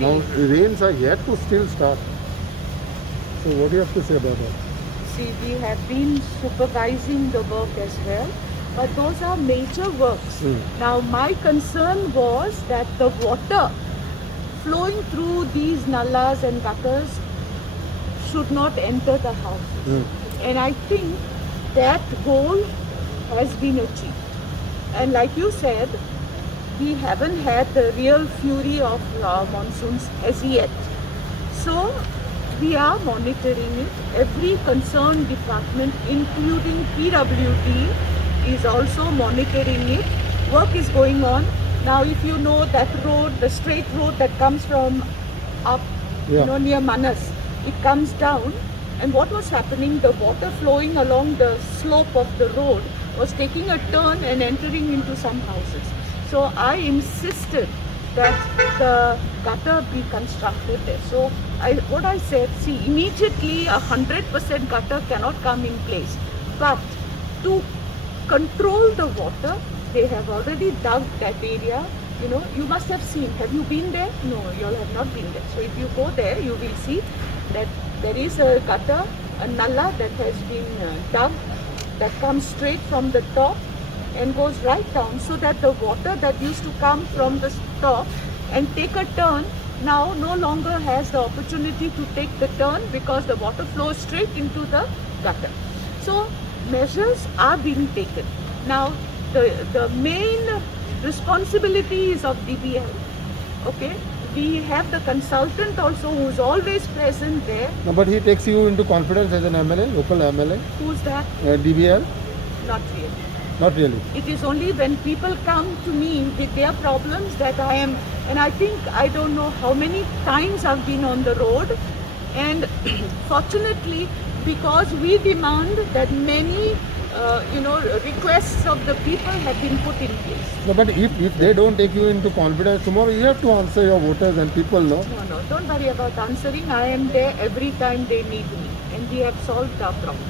Now rains are yet to still start. So what do you have to say about that? See, we have been supervising the work as well, but those are major works. Now, my concern was that the water flowing through these nallas and gutters should not enter the house. And I think that goal has been achieved. And like you said, we haven't had the real fury of monsoons as yet. So we are monitoring it. Every concerned department, including PWD, is also monitoring it. Work is going on. Now, if you know that road, the straight road that comes from up, near Manas, it comes down. And what was happening, the water flowing along the slope of the road was taking a turn and entering into some houses. So I insisted that the gutter be constructed there. So what I said, see, immediately 100% gutter cannot come in place. But to control the water, they have already dug that area. You must have seen. Have you been there? No, you all have not been there. So if you go there, you will see that there is a gutter, a nalla that has been dug, that comes straight from the top and goes right down, so that the water that used to come from the top and take a turn now no longer has the opportunity to take the turn, because the water flows straight into the gutter. So measures are being taken. Now the main responsibility is of DBL. Okay, we have the consultant also who is always present there. No, but he takes you into confidence as an MLA, local MLA. Who's that? DBL? Not really. Not really. It is only when people come to me with their problems that I am, and I think, I don't know how many times I've been on the road, and fortunately, because we demand that many requests of the people have been put in place. No, but if they don't take you into confidence, tomorrow you have to answer your voters and people, no? No, don't worry about answering. I am there every time they need me, and we have solved our problem.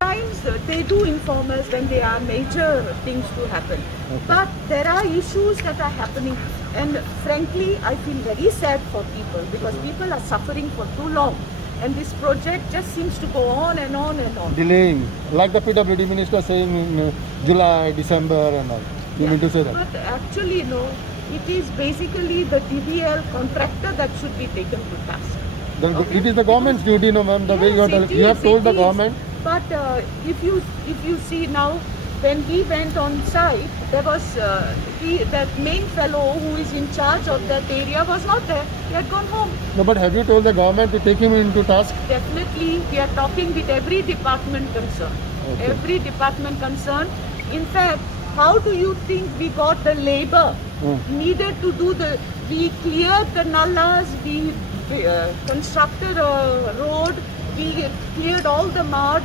Sometimes they do inform us when there are major things to happen. Okay. But there are issues that are happening, and frankly, I feel very sad for people, because people are suffering for too long. And this project just seems to go on and on and on. Delaying, like the PWD minister saying in July, December and all. You mean to say that? But actually, no, it is basically the DBL contractor that should be taken to task. Okay? It is the government's duty, no ma'am, the way you have told the government. But if you see now, when we went on site, there was that main fellow who is in charge of that area was not there. He had gone home. No, but have you told the government to take him into task? Definitely, we are talking with every department concerned. Okay. Every department concerned. In fact, how do you think we got the labor needed to do we cleared the nallas, we constructed a road, we cleared all the mud,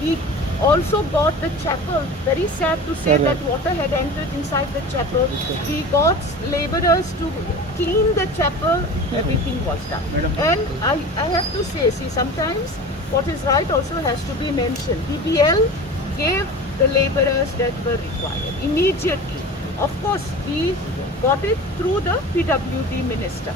we also got the chapel. Very sad to say that water had entered inside the chapel. We got laborers to clean the chapel. Everything was done. And I have to say, see, sometimes what is right also has to be mentioned. DBL gave the laborers that were required immediately. Of course, we got it through the PWD minister.